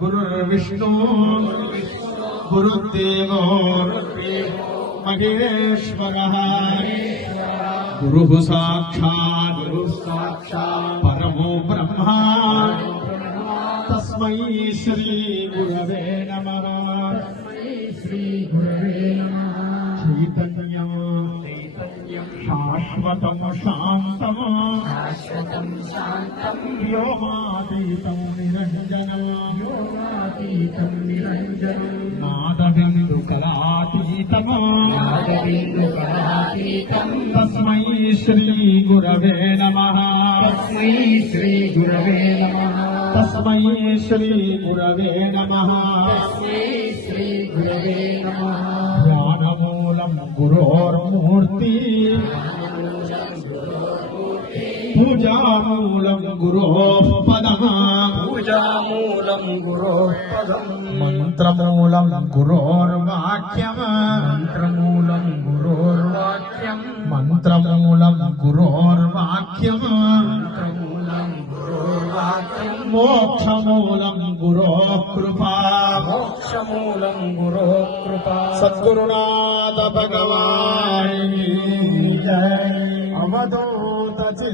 गुरुर्विष्णु गुरुदेवो महेश्वरः गुरुः साक्षात् परमो ब्रह्मा तस्मै श्री गुरवे नमः। चैतन्यं शाश्वतं शान्तं व्योमातीतं निरञ्जनं नादबिन्दुकलातीतं तस्मै श्री गुरवे नमः। तस्मै श्री गुरवे नमः। ज्ञानमूलं गुरोर्मूर्ति पूजामूलं गुरोः पदम् मन्त्रमूलं गुरोर्वाक्यम् मन्त्रमूलं गुरोर्वाक्यम् मोक्षमूलं गुरोः कृपा सद्गुरुनाथ भगवान् की जय। अवधू